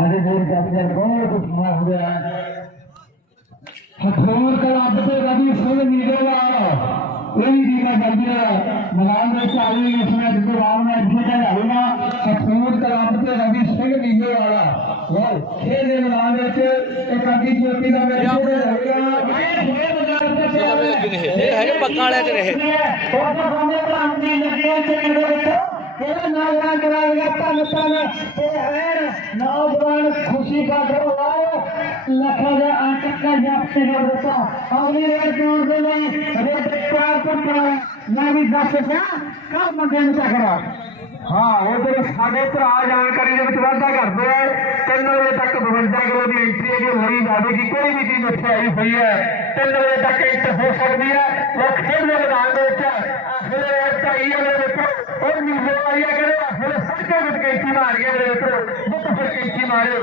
ਆਦੇ ਦੇਰ ਦਾ ਬਹੁਤ ਸਮਾਂ ਹੋ ਗਿਆ ਹਥੋਰ ਕਲੱਬ ਤੇ ਰਵੀ ਸਿੰਘ ਨੀਲੇਵਾਲ ਇਹ ਵੀ ਦੀਨਾ ਜੰਦਿਆ ਮੈਦਾਨ ਦੇ ਚਾਲੀ ਇਸ ਵਿੱਚ ਗੁਰਾਮ ਨੇ ਇੱਥੇ ਦਾ ਹਲਵਾ ਹਥੋਰ ਕਲੱਬ ਤੇ ਰਵੀ ਸਿੰਘ ਨੀਲੇਵਾਲ ਉਹ ਖੇਡ ਦੇ ਮੈਦਾਨ ਵਿੱਚ ਇੱਕ ਅੱਗੀ ਜੋਤੀ ਦਾ ਮੈਚ ਹੋ ਰਿਹਾ। ਇਹ ਹੈਗੇ ਪੱਕਾ ਵਾਲਿਆਂ ਚ ਰਹੇ। ਉਹ ਤਾਂ ਬੰਦੇ ਭਰਾ ਦੀ ਲੱਗਿਆ ਚੱਕਰ ਦੇ ਵਿੱਚ تیرا نوجوان کرائے گا پاکستان تیرے غیر نوجوان خوشی کا دروازہ لکھا جائے آٹک کا جب سے جو رسا اولی ریٹ کے اردو میں ریٹ پار پر پڑا میں بھی دس سے کم مدین چکرہ ਹਾਂ, ਉਹ ਸਾਡੇ ਭਰਾ ਜਾਣਕਾਰੀ ਦੇ ਵਿੱਚ ਵਾਧਾ ਕਰਦੇ ਆ 3 ਵਜੇ ਤੱਕ 52 ਕਿਲੋ ਦੀ ਐਂਟਰੀ ਹੈ ਹੋਈ ਜਾਵੇ ਕੋਈ ਵੀ ਚੀਜ਼ ਉੱਥੇ ਆਈ ਹੋਈ ਹੈ 3 ਵਜੇ ਤੱਕ ਐਂਟਰ ਹੋ ਸਕਦੀ ਹੈ, ਉਹ ਖੇਡ ਦੇ ਮੈਦਾਨ ਦੇ ਵਿੱਚ, ਆਖਿਰ ਢਾਈ ਵਾਲੇ ਦੇਖੋ ਉਹ ਨੀਲੇ ਵਾਲੀ ਕਹਿੰਦੇ, ਆਖਿਰ ਸੜਕਾਂ ਵਿੱਚ ਕੈਂਚੀ ਮਾਰ ਗਿਆ ਮੇਰੇ ਦੇਖੋ ਬੁੱਤ ਫਿਰ ਕੈਂਚੀ ਮਾਰਿਓ।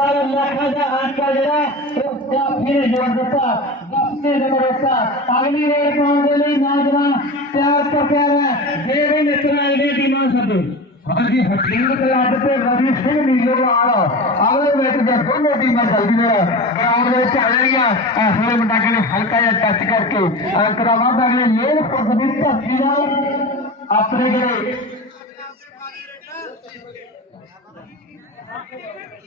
قال النحل آج ਜਿਹੜਾ ਫਿਰ ਜੋੜ ਦਿੱਤਾ ਦਸਤੇ ਦੇ ਮਰੋਤਾ ਅਗਲੀ ਵਾਰ ਪਾਉਣ ਦੇ ਲਈ ਨਾਜ਼ਰਾ ਪਿਆਰ ਤੋਂ ਪਿਆਰਾ ਦੇਵੇ ਨਿਤਰਾ ਇਹਦੇ ਦੀ ਨਾ ਸਦੇ ਅਗਲੀ ਹਕੀਕਤ ਲੱਗ ਤੇ ਰਵੀ ਸਿੰਘ ਨੀਲੋਵਾਲ ਅਗਲੇ ਵਿੱਚ ਦੇ ਦੋਨੋਂ ਟੀਮਾਂ ਚੱਲਦੀਆਂ ਗਰਾਊਂਡ ਦੇ ਵਿੱਚ ਆ ਜਾਣਗੀਆਂ ਹੁਣੇ ਮਟਾਕੇ ਨੇ ਹਲਕਾ ਜਿਹਾ ਟੱਚ ਕਰਕੇ ਅੰਕਰਾ ਵਾਧਾ ਅਗਲੇ ਮੇਲ ਪੁੱਗ ਦੀ ਧਰਤੀ ਨਾਲ ਆਪਣੇ ਜਿਹੜੇ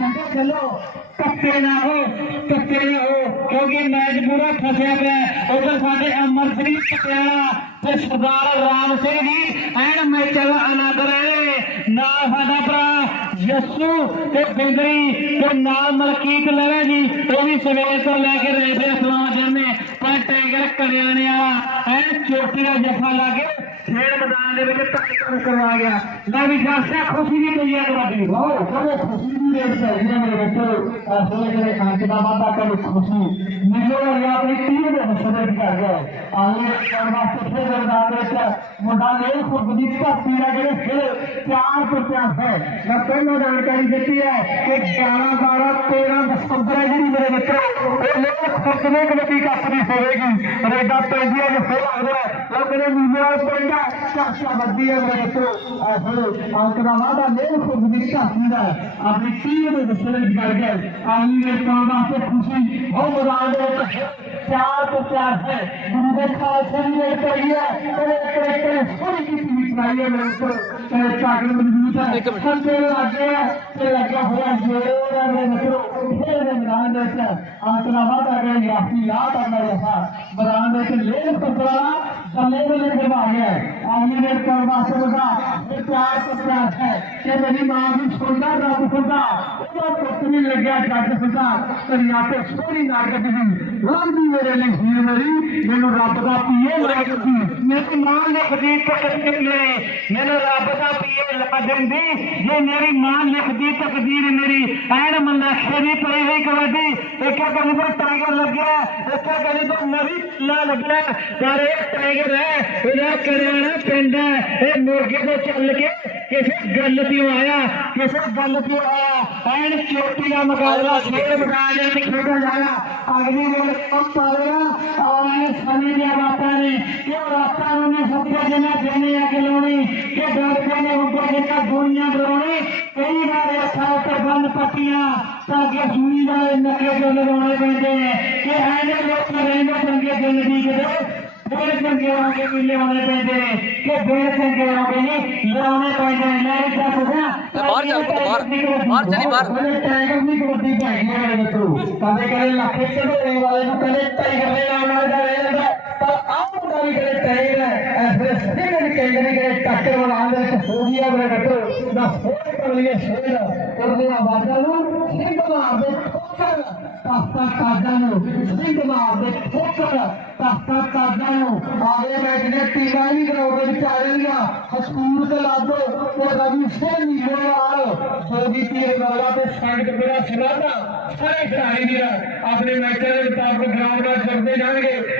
چلو پکے نہ ہو پکے ہو کیونکہ میچ پورا پھسیا پیا ادھر سارے امر سری سردار رام سنگھ جی آنند رہے نال ساڈا برا یسو بندری نال ملکیت لوے جی وہ بھی سویر تو لے کے رہے پہ اسلام جانے پر ٹائگر کلیانے والا این کا جفا لا کے کھیل میدان دے وچ تک تک کروا گیا۔ میں بھی جاسیا خوشی دی کئی ہے بڑی جی۔ واہ سب خوشی دی ریت ہے۔ جنہاں میرے بچے اصل کرے کان کے بابا دا کل خوشی۔ مجھے اور یا اپنی ٹیم دے مسئلے بھی کر گئے آنے پر واسطے پھر میدان دے وچ مڈا لے خود دی کا پیڑا جڑے پھر پیار تو پیار ہے۔ میں پہلو جانکاری دیتی ہے کہ 11 12 13 دسمبر جڑی میرے بچے لوگ خود نے کمیٹی کا سری ہوے گی۔ ریڈا پینڈیا جو پھر آ رہا ہے ఒకరు విజయవంతంగా కష్టపడ్డారు అసలు అక్కడ వాడ నేను అప్పుడు అందరికీ ఖుషి అతను అమ్మ దగ్గర అసలు యాత అన్నారు బ్రాండ్ లేదు سب میرے میرے جب آ گیا اور میرے پر سے بتا پیار تو پیار ہے۔ کہ میری ماں بھی سنتا رب سنتا وہ پت نہیں لگیا جگ سنتا دریا تے سونی کر دی لگتی میرے لیے ہیر میری مینو رب کا پیے لگتی میری ماں نے دی تقدیر میری مینو رب کا پیے لازم دی یہ میری ماں نے دی تقدیر میری این ملا شری پڑی ہوئی دی ایک گلی پر ٹائگر لگ گیا ایک گلی پر مری پلا لگ گیا پر ایک ٹائگر ہے یہ کریانہ پینڈا ہے، ایک مرغے سے چل کے ਕਿਸੇ ਗੱਲ ਤੇ ਆਇਆ, ਕਿਸੇ ਗੱਲ ਤੇ ਆਇਆ ਐਨ ਚੋਟੀ ਦਾ ਮੁਕਾਬਲਾ ਸਵੇਰ ਮੁਕਾਬਲੇ ਵਿੱਚ ਖੇਡਿਆ ਜਾਣਾ ਅਗਲੀ ਵਾਰ ਕੰਮ ਪਾਵੇਗਾ। ਆਏ ਸਨੀ ਦੇ ਬਾਪਾ ਨੇ, ਕਿ ਰਾਤਾਂ ਨੂੰ ਨੇ ਸੱਪੇ ਜਿਨਾ ਜਨੇ ਆ ਕੇ ਲਾਉਣੀ, ਕਿ ਡਾਕਟਰ ਨੇ ਉੱਪਰ ਜਿਨਾ ਗੋਲੀਆਂ ਬਰਾਉਣੀ ਕਈ ਵਾਰ ਅੱਖਾਂ ਉੱਤੇ ਬੰਨ ਪੱਟੀਆਂ, ਤਾਂ ਕਿ ਸੂਈ ਵਾਲੇ ਨਕਲੇ ਜੋ ਲਗਾਉਣੇ ਪੈਂਦੇ ਕਿ ਐਨੇ ਲੋਕ ਰਹਿੰਦੇ ਚੰਗੇ ਦਿਲ ਦੀ ਕਿਤੇ। بیر سنگے ہوں گے کیلے ہونے پہنے کہ بیر سنگے ہوں گے نہیں لانے پہنے میں ایک ساتھ ہوں گا بار چلی بار بار چلی بار بلے ٹائگر نہیں کرتی پہنے گا رہے تو کبھی کرے لکھے سے تو رہے والے تو کلے ٹائگر نہیں آنا رہے رہے تو ہم کبھی کہے ٹائگر ہے ایسے سنگر کہے گا تختہ کاجانو زندہ باد دے تختہ کاجانو۔ آگے بیٹھنے تیمانی گراؤنڈ دے وچ آ جاندیاں لادو او روی سین نیلو آل سعودی تیر گولا تے سائیڈ تے میرا سلاتا سارے کھلاڑی میرا اپنے میچ دے مطابق گراؤنڈ وچ چڑھتے جان گے۔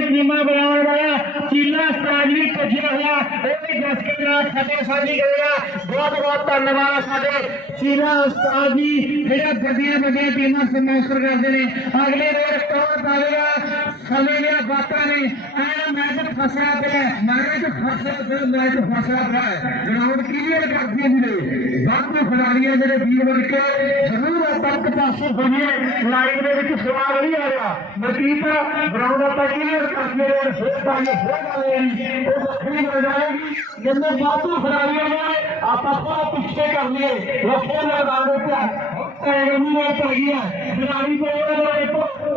ਟੀਮਾਂ ਬਣਾਉਣ ਵਾਲਾ ਚੀਲਾ ਸਟਾਜ ਵੀ ਪੁੱਜਿਆ ਹੋਇਆ ਉਹ ਵੀ ਜਸ ਕੇ ਨਾਲ ਸਾਡੇ ਸਾਂਝੀ ਕਰੇਗਾ ਬਹੁਤ ਬਹੁਤ ਧੰਨਵਾਦ ਸਾਡੇ ਚੀਲਾ ਉਸਤਾਦ ਜੀ ਜਿਹੜਾ ਵੱਡੀਆਂ ਵੱਡੀਆਂ ਟੀਮਾਂ ਸਪਾਂਸਰ ਕਰਦੇ ਨੇ ਅਗਲੇ ਰੋਡ ਕਵਰ ਪਾਵੇਗਾ خلیل باتا نے اے میچ فسا پہ ہے میں میچ فسا پہ میں میچ فسا پہ ہے گراؤنڈ کلیئر کر دی نے باقی کھلاڑیاں جڑے بیر بن کے ضرور کے پاس سے ہوئیے لائن بھی کسی سوال نہیں آیا رہا مزید گراؤنڈ اپا کلیئر کر دے اور سوال پہ پھر آئے وہ وکھری ہو جائے جن میں باقی کھلاڑیاں نے اپا پورا پیچھے کر لیے وہ کھیل پہ ہے ہیں اے نہیں پڑ گیا کھلاڑی پہ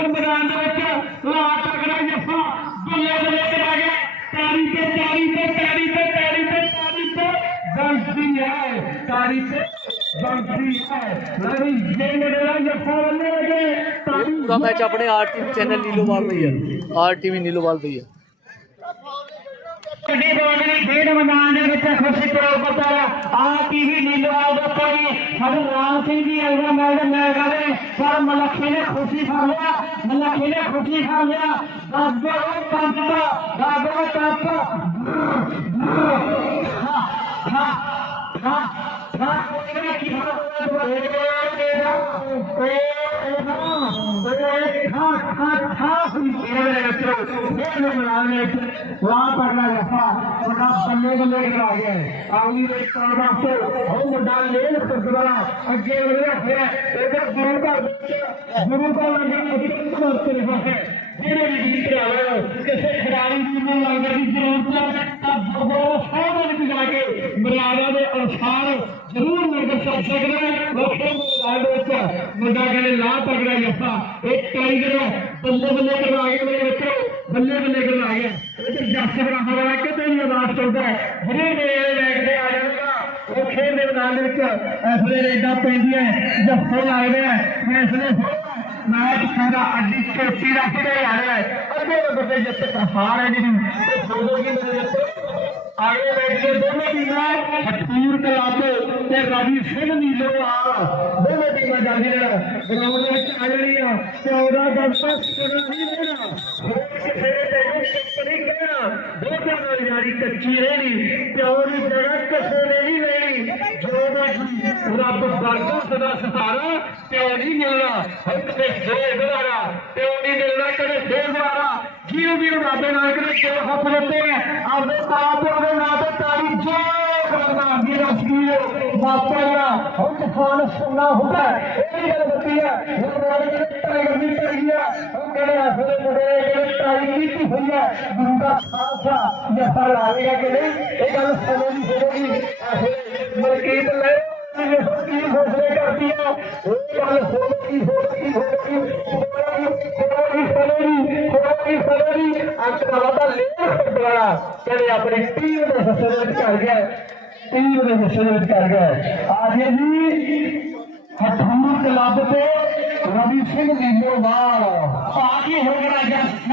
پھر میدان لا تکڑا جفا بلے بلے چلا گیا تاریخ تاریخ تاریخ بنتی ہے میچ اپنے آر ٹیم چینل نیلو بال ہے آر ٹی وی نیلو بال ہے ਖੇਡ ਮੈਦਾਨ ਦੇ ਵਿੱਚ ਖੁਸ਼ੀ ਕਰੋ ਪਤਾ ਆ ਟੀਵੀ ਨੀਲਵਾਲ ਦੇ ਉੱਪਰ ਵੀ ਸਾਨੂੰ ਰਾਮ ਸਿੰਘ ਜੀ ਆਇਆ ਮੈਡਮ ਮੈਂ ਕਹਦੇ ਪਰ ਮਲੱਖੀ ਨੇ ਖੁਸ਼ੀ ਫੜ ਲਿਆ ਮਲੱਖੀ ਨੇ ਖੁਸ਼ੀ ਫੜ ਲਿਆ ਦੱਸ ਦੋ ਪੰਜ ਦਾ ਦੱਸ ਦੋ ਟੱਪ ਹਾਂ ਹਾਂ ਹਾਂ ਹਾਂ ਇਹਨੇ ਕੀ ਹੋਣਾ ਤੇਰਾ ਓਏ ਓਏ ਹਾਂ ਹਾਂ وہاں پڑھنا رہا اور آپ سننے کو لے کر آ گئے آگے ایک طرح بات تو ہم مدال لے سکتا اگے لے رکھے ایک گروہ کا گروہ کا لگا اتنی بہت طرح ہے جنہیں بھی گھنی کر آگے کسے خیالی جنہوں لگا کی ضرورت ہے تب وہ سو بڑھ کے جا کے مرانہ دے اور سار ضرور لگا سکتا ہے وہ سو بڑھ آدھو سا مجھا کہنے لا پکڑا جیسا ایک ٹائی جنا ہے بلے بلے کرنا آگیا میرے بچے بلے بلے کرنا آگیا لیکن جاستے پر آنسا بڑا کہ تو یہ آدھا چلتا ہے بلے بلے بلے بلے بلے آیا وہ کھیر دے بنا لے کر ایسے ریڈا پہن دیا ہے جب سو آئے گیا ہے میں ایسے لے میں ایسے کھیرا اڈی کے پیرا ہی رہے آ رہا ہے اگر میں بسے جب تک افار ہے جب دو دو کی سے جب تک آئے بیٹھے دو میں دینا ہے حتیر کلا تو تیر ربی سن نیلے کو آ رہا ہے رونق علیا رونق بس رہینا ہوش ہے تیرے ملنا ہم کسے دے دوارا پیو نہیں ملنا کدے دے دوارا جیو بھی انہوں نے نال کرے کے خط لیتے ہیں۔ آپ نے تاپ اور انہوں نے تاریخ جو موسیقی ਵਾਰੀ ਅੰਕ ਦਾ ਵਾਧਾ ਲੇਅਰ ਫੁੱਟਵਾਲਾ ਕਹਿੰਦੇ ਆਪਣੀ ਟੀਮ ਦੇ ਹਿੱਸੇ ਦੇ ਵਿੱਚ ਕਰ ਗਿਆ ਟੀਮ ਦੇ ਹਿੱਸੇ ਦੇ ਵਿੱਚ ਕਰ ਗਿਆ ਆਜੇ ਜੀ ਹਠੂਰ ਕਲੱਬ ਤੇ ਰਵੀ ਸਿੰਘ ਨੀਲੋਵਾਲ ਆ ਕੀ ਹੋ ਗਿਆ ਜੱਟ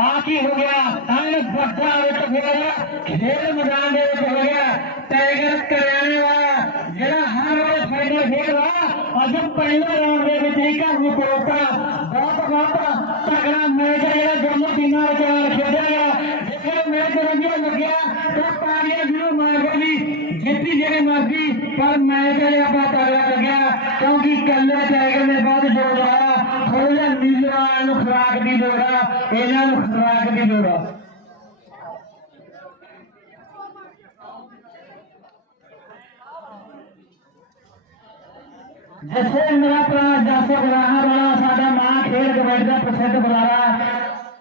ਆ ਕੀ ਹੋ ਗਿਆ ਐਨ ਵੱਡਾ ਵਿੱਚ ਹੋ ਗਿਆ ਖੇਡ ਮੈਦਾਨ ਦੇ ਵਿੱਚ ਹੋ ਗਿਆ ਟਾਈਗਰ ਕਰਿਆਣੇ ਅੱਜ ਪਹਿਲੇ ਰਾਉਂਡ ਦੇ ਵਿੱਚ ਹੀ ਘਰ ਨੂੰ ਪਰੋਟਾ ਬਹੁਤ ਬਹੁਤ ਤਗੜਾ ਮੈਚ ਜਿਹੜਾ ਦੋਨੋਂ ਟੀਮਾਂ ਵਿਚਾਰ ਖੇਡਿਆ ਗਿਆ ਜੇਕਰ ਮੈਚ ਵਧੀਆ ਲੱਗਿਆ ਤਾਂ ਤਾੜੀਆਂ ਜ਼ਰੂਰ ਮਾਰ ਵੀ ਜਿੱਤੀ ਜਿਹੜੇ ਮਰਜ਼ੀ, ਪਰ ਮੈਚ ਜਿਹੜਾ ਆਪਾਂ ਤਗੜਾ ਲੱਗਿਆ, ਕਿਉਂਕਿ ਕੱਲੇ ਟਾਈਗਰ ਨੇ ਬਹੁਤ ਜ਼ੋਰ ਲਾਇਆ ਥੋੜਾ ਜਿਹਾ ਨੂੰ ਖੁਰਾਕ ਦੀ ਲੋੜ ਆ, ਇਹਨਾਂ ਨੂੰ ਖੁਰਾਕ ਦੀ ਲੋੜ ਆ। ਜਿਸੇ ਮੇਰਾ ਭਰਾ ਜੱਸ ਬਰਾਹਾ ਵਾਲਾ, ਸਾਡਾ ਮਾਂ ਖੇਡ ਕਬੱਡੀ ਦਾ ਪ੍ਰਸਿੱਧ ਬੁਲਾਰਾ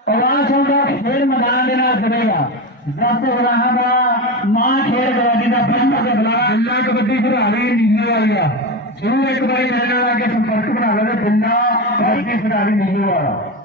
ਔਰਾਂ ਚੌਂਦਾ ਖੇਡ ਮੈਦਾਨ ਦੇ ਨਾਲ ਜੁੜੇਗਾ ਜੱਸ ਬਰਾਹਾ ਦਾ ਮਾਂ ਖੇਡ ਕਬੱਡੀ ਦਾ ਪ੍ਰਸਿੱਧ ਬੁਲਾਰਾ ਬਿੱਲਾ ਕਬੱਡੀ ਖਿਡਾਰੀ ਨੀਲੇ ਵਾਲੀ ਆ। ਜ਼ਰੂਰ ਇੱਕ ਵਾਰੀ ਮੇਰੇ ਨਾਲ ਆ ਕੇ ਸੰਪਰਕ ਬਣਾ ਲਵੇ ਬਿੱਲਾ ਕਬੱਡੀ ਖਿਡਾਰੀ ਨੀਲੇ ਵਾਲਾ।